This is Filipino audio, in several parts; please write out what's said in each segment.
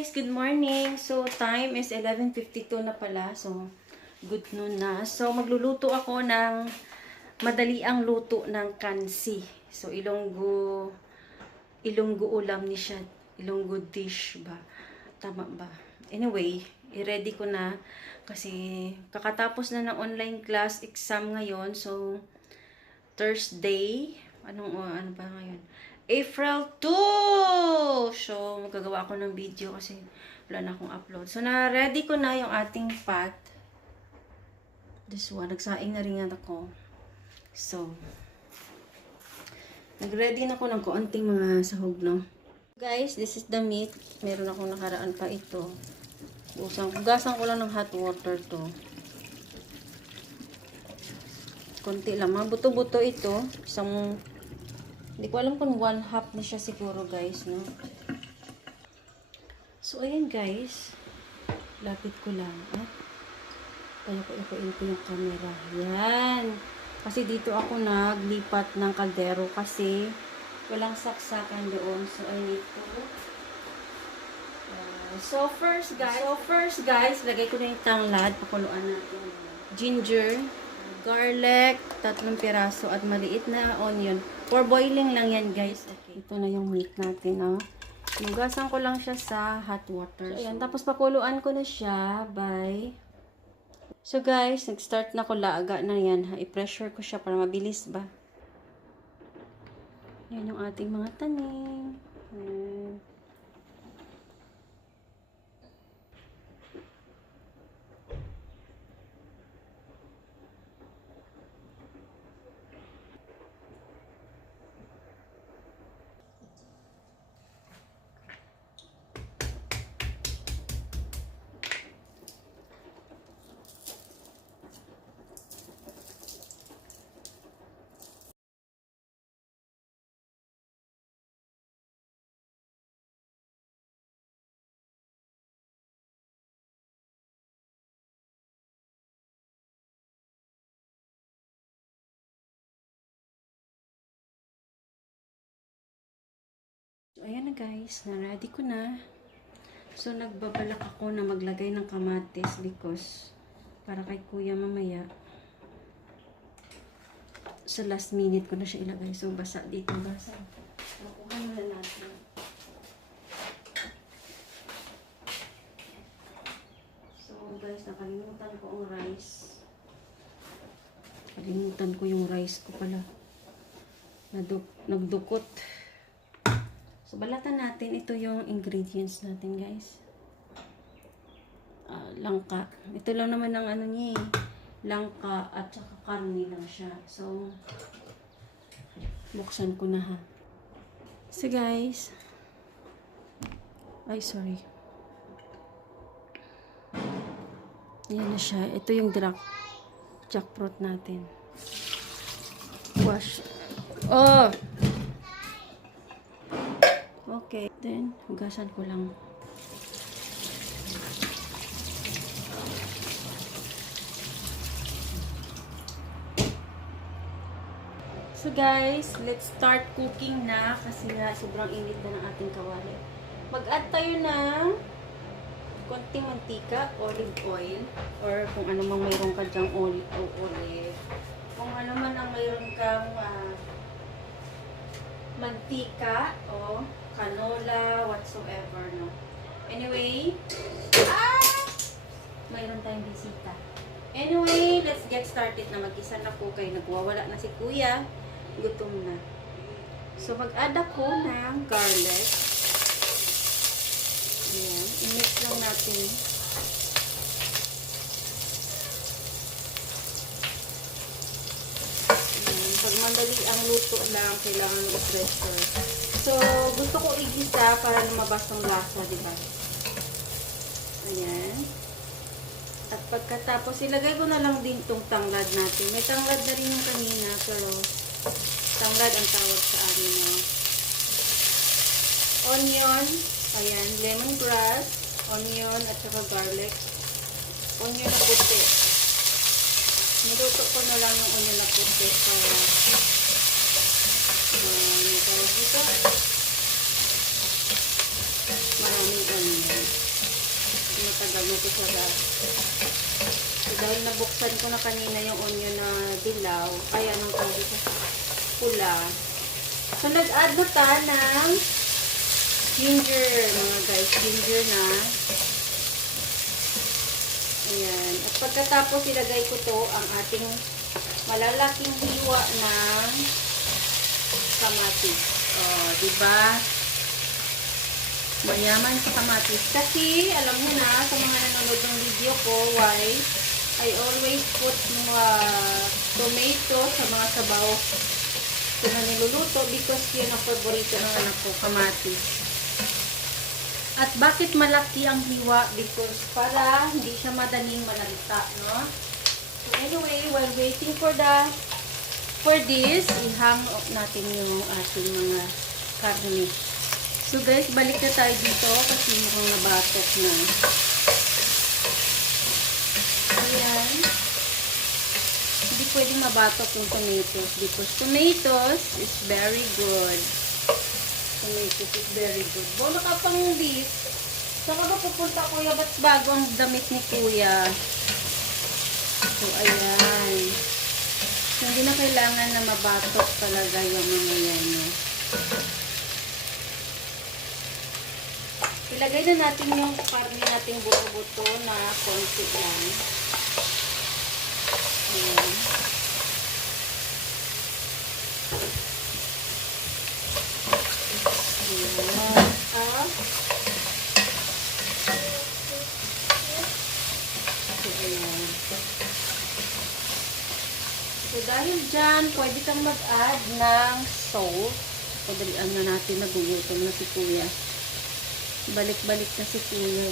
guys, good morning. So time is 11:52 na pala. So good noon na. So magluluto ako ng madaliang luto ng kansi. So Ilonggo ulam ni siya. Ilonggo dish ba? Tama ba? Anyway, i-ready ko na kasi kakatapos na ng online class exam ngayon. So Thursday, ano ba ngayon? April 2! So, magagawa ako ng video kasi wala na akong upload. So, na-ready ko na yung ating pot. This one, nagsaing na rin ako. So, nag-ready na ako ng kaunting mga sahog, no? Guys, this is the meat. Meron akong nakaraan pa ito. Hugasan ko lang ng hot water to. Konti lang. Mga buto-buto ito. Hindi ko alam kung 1/2 na siya siguro, guys, no? So, ayan, guys. Lapit ko lang. Payako-yakuin ko yung camera. Yan. Kasi dito ako naglipat ng kaldero kasi walang saksakan doon. So, I need to... So, first, guys, lagay ko na yung tanglad. Pakuluan natin. Ginger, garlic, 3 piraso, at maliit na onion. For boiling lang yan, guys. Okay. Ito na yung meat natin, no? Nugasan ko lang siya sa hot water. So, ayan. Tapos, pakuluan ko na siya by... So, guys, nag-start na ko laaga na yan. I-pressure ko siya para mabilis ba. Yan yung ating mga tanim. Ayan. So, ayan na guys, na-ready ko na. So, nagbabalak ako na maglagay ng kamatis because para kay kuya mamaya. Sa last minute ko na siya ilagay. So, basa dito. Basa. Nakuha na natin. So, guys, nakalimutan ko ang rice. Nakalimutan ko yung rice ko pala. Nagdukot. So, balatan natin. Ito yung ingredients natin, guys. Langka. Ito lang naman ang ano niya eh. Langka at saka karne lang siya. So, buksan ko na ha. So, guys. Ay, sorry. Ayan na siya. Ito yung jackfruit natin. Wash. Oh! Okay, then, hugasan ko lang. So guys, let's start cooking na kasi nga sobrang init na ng ating kawali. Mag-add tayo ng konting mantika, olive oil, or kung ano mang mayroon ka dyang olive. Kung ano man ang mayroon kang mantika o canola, whatsoever, no? Anyway, mayroon tayong bisita. Anyway, let's get started na mag-isa na po kayo. Nagwawala na si kuya. Gutom na. So, mag-add ako ng garlic. Ayan. I-mix lang natin. Ayan. Pag madali ang luto lang, kailangan i-pressure. So, gusto ko igisa para lumabas ang lasa, diba? Ayan. At pagkatapos, ilagay ko na lang din tong tanglad natin. May tanglad na rin yung kanina, pero tanglad ang tawag sa amin, no? Onion. Ayan. Lemongrass. Onion at saka garlic. Onion na puti. Niluto ko na lang yung onion na puti para tawag dito. Maraming onion. ito sa gas. So, dahil nabuksan ko na kanina yung onion na dilaw, ay anong tawag ito? Pula. So, nag-add na ta ng ginger, mga guys. Ginger na. Ayan. At pagkatapos, ilagay ko to ang ating malalaking hiwa ng kamatis. Oh, diba? Mayaman sa kamatis. Kasi, alam mo na, sa mga nanonood ng video ko, why I always put mga tomato sa mga sabaw ko na niluluto because yun ang favorito ng anak ko, kamatis. At bakit malaki ang hiwa? Because para hindi siya madaling malalita, no? So anyway, while waiting for this, i-hang up natin yung ating mga karne. So guys, balik na tayo dito kasi mukhang nabatok na. Ayan. Hindi pwedeng mabatok yung tomatoes because tomatoes is very good. Tomatoes is very good. Bola ka pang beef. Saan ka ba pupunta, kuya? Ba't bago ang damit ni kuya? So, ayan. So, hindi na kailangan na mabatok talaga yung mga yan. No? Ilagay na natin yung karne nating buto-buto na konti lang. Ayan. Ayan. So, ayan. So, dahil dyan, pwede kang mag-add ng salt. Padalian na natin, nagugutom na si kuya. Balik-balik na si kuya.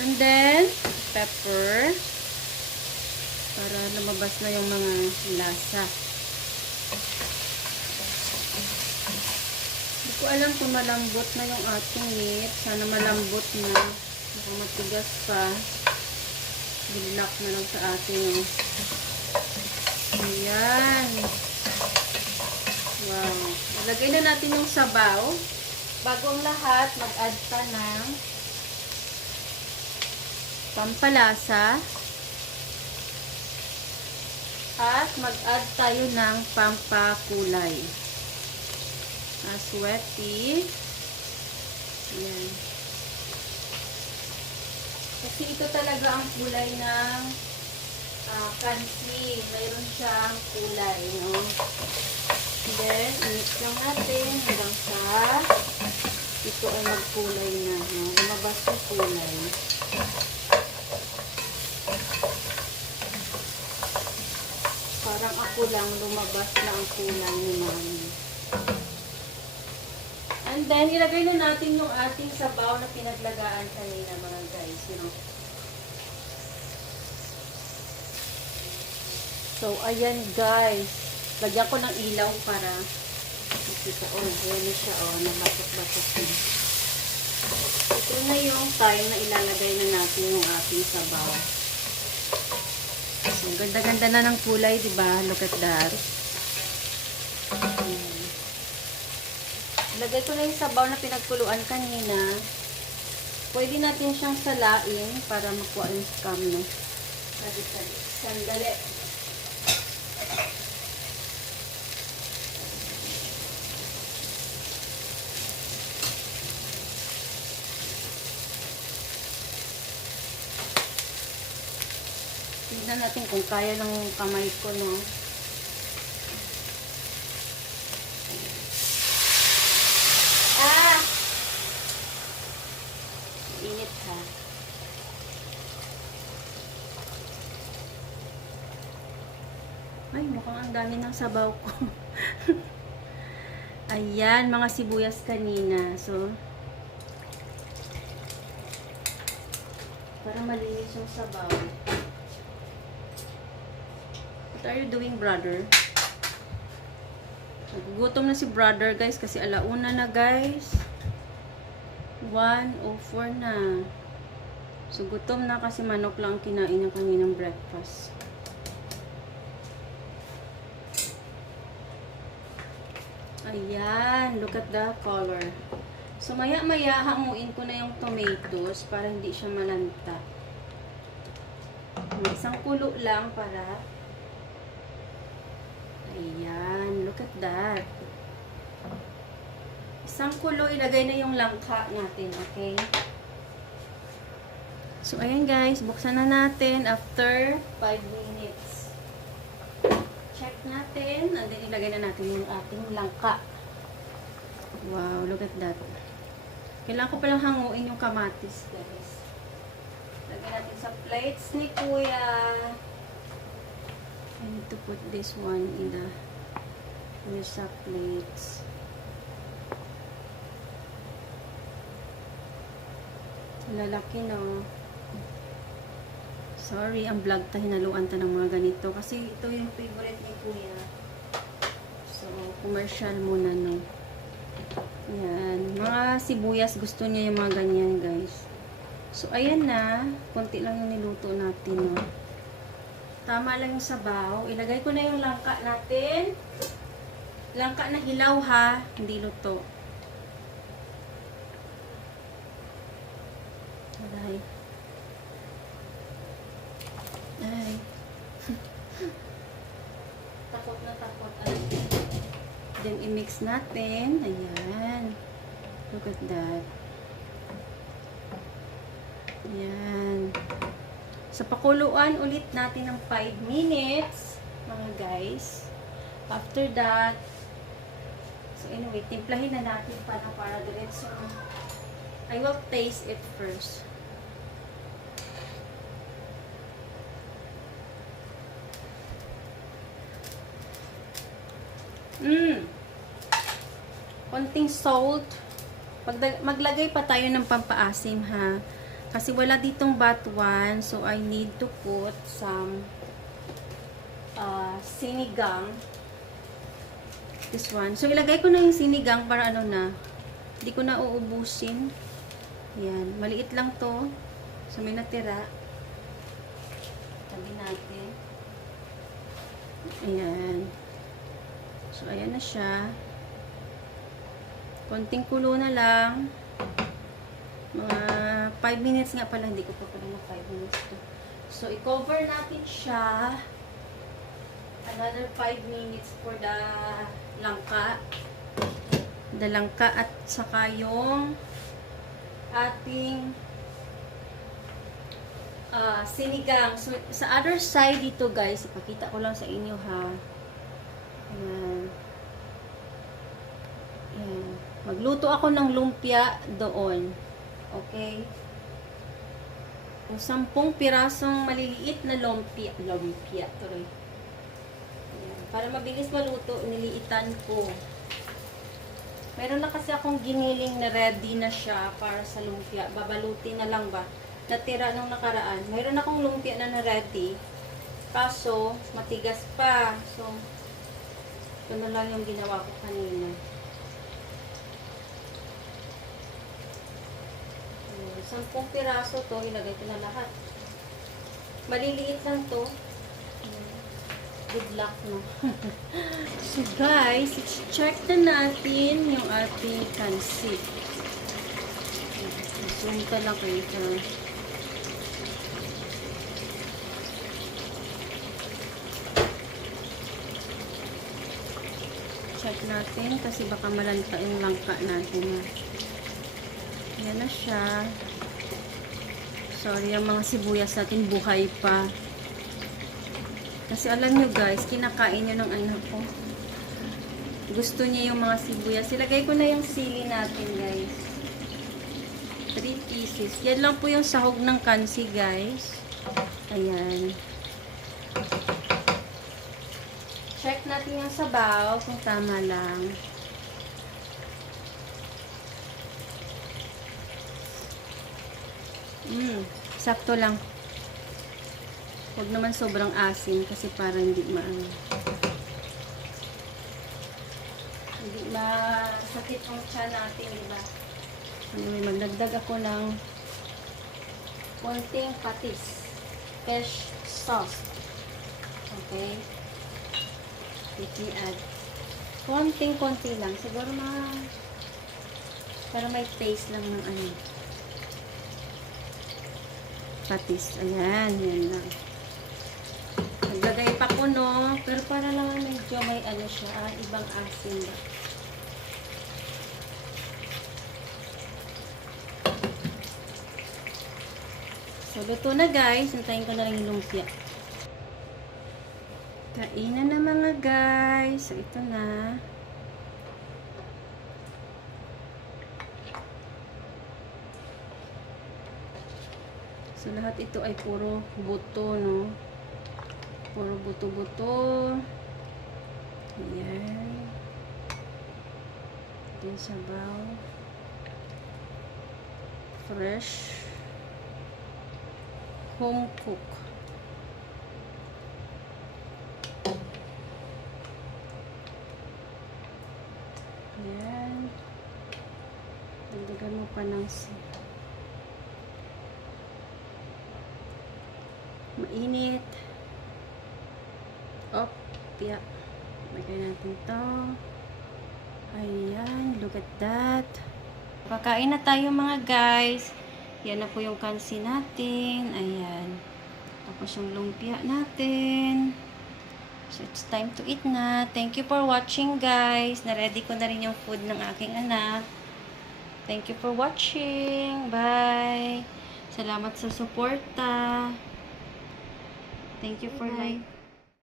And then, pepper. Para lumabas na yung mga lasa. Hindi ko alam kung malambot na yung ating meat. Sana malambot na. Baka matigas pa. Bilak na lang sa ating. Ayan. Wow. Ilagay na natin yung sabaw. Bago ang lahat, mag-add pa ng pampalasa. At mag-add tayo ng pampakulay. Asweti. Ayan. Kasi ito talaga ang kulay ng kansi. Mayroon siyang kulay, no? Then, mix lang natin hanggang sa ito ay magkulay na, no? Lumabas yung kulay. Parang ako lang lumabas na ang kulay ni mami. And then, ilagay na natin yung ating sabaw na pinaglagaan kanina, mga guys, you know. So, ayan guys. Lagyan ko ng ilaw para makita. Oh, ayan na siya. Oh, namatok-batok na. Ito na yung time na ilalagay na natin yung ating sabaw. So, ganda-ganda na ng kulay, diba? Look at that. Lagay ko na yung sabaw na pinagkuluan kanina. Pwede natin siyang salain para makuha yung scam, no? Sandali. Tignan natin kung kaya ng kamay ko, no? Ah! Init, ha? Ay, mukhang ang dami ng sabaw ko. Ayan, mga sibuyas kanina. So, para malinis yung sabaw. What are you doing, brother? Nagugutom na si brother, guys, kasi alauna na, guys. 1:04 na. So, gutom na kasi manok lang kinain ng kaninang breakfast. Ayan, look at the color. So, maya-maya, hanguin ko na yung tomatoes para hindi siya malanta. Isang kulo lang para... Ayan, look at that. Isang kulo, ilagay na yung langka natin, okay? So, ayan guys, buksan na natin after 5 minutes. Check natin, and then ilagay na natin yung ating langka. Wow, look at that. Kailangan ko palang hanguin yung kamatis, guys. Lagay natin sa plates ni Kuya. I need to put this one in the Mirsa plates. Lalaki, no? Sorry, ang vlog ta, hinaluan ta ng mga ganito. Kasi ito yung favorite ni Kuya. So, commercial muna, no? Ayan. Mga sibuyas, gusto niya yung mga ganyan, guys. So, ayan na. Konti lang yung niluto natin, no? Tama lang yung sabaw. Ilagay ko na yung langka natin. Langka na hilaw, ha? Hindi luto. Aray. Ay. Takot na takot. Ay. Then, i-mix natin. Ayan. Look at that. Ayan. Sa pakuluan ulit natin ng 5 minutes, mga guys. After that, so anyway, timplahin na natin para diretso. I will taste it first. Konting salt. Maglagay pa tayo ng pampaasim, ha. Kasi wala ditong batuan, so I need to put some sinigang. This one. So ilagay ko na yung sinigang para ano na. Hindi ko na uubusin. Ayan. Maliit lang to. So may natira. Tabi natin. Ayan. So, ayan na siya. Konting kulo na lang. Mga 5 minutes nga pala. Hindi ko pa pala na 5 minutes to. So, i-cover natin siya. Another 5 minutes for the langka. The langka at saka yung ating sinigang. So, sa other side dito guys, ipakita ko lang sa inyo, ha. Ayan. Ayan. Magluto ako ng lumpia doon. Okay? Yung 10 pirasong maliliit na lumpia. Lumpia, tuloy. Ayan. Para mabilis maluto, niliitan ko. Meron na kasi akong giniling na ready na siya para sa lumpia. Babalutin na lang ba? Natira nung nakaraan. Meron akong lumpia na ready. Kaso, matigas pa. So, ito na lang yung ginawa ko kanina. 10 piraso to, ilagay ko na lahat. Maliliit lang to. Good luck, no? So guys, check na natin yung ating kansi. Zoom ka lang kayo sa... Check natin kasi baka malanta yung langka natin. Yan na siya. Sorry, ang mga sibuyas natin buhay pa. Kasi alam nyo guys, kinakain nyo ng anak ko. Gusto niya yung mga sibuyas. Ilagay ko na yung sili natin guys. 3 pieces. Yan lang po yung sahog ng kansi guys. Ayan. Check natin yung sabaw kung tama lang. Sakto lang. Huwag naman sobrang asin kasi parang hindi masakit ang tiyan natin, diba? Anyway, magdagdag ako ng konting patis. Fish sauce. Okay? Let me add. Konting-konti lang. Siguro Para may taste lang ng ano. Patis. Ayan, yan lang. Naglagay pa ko, no? Pero para lang medyo may ano siya, ibang asin ba. So, luto na guys. Hintayin ko na lang yung lumpia. Kainan na mga guys. So, ito na. So, lahat ito ay puro buto, no? Puro buto-buto. Ayan. Ito yung sabaw. Fresh. Home cook. Ayan. Dagdagan mo pa ng mainit. Op, tiyak. Lagay natin to. Ayan, look at that. Kakain na tayo mga guys. Yan na po yung kansi natin. Ayan. Tapos yung lumpia natin. So, it's time to eat na. Thank you for watching guys. Na-ready ko na rin yung food ng aking anak. Thank you for watching. Bye. Salamat sa suporta. Thank you for like.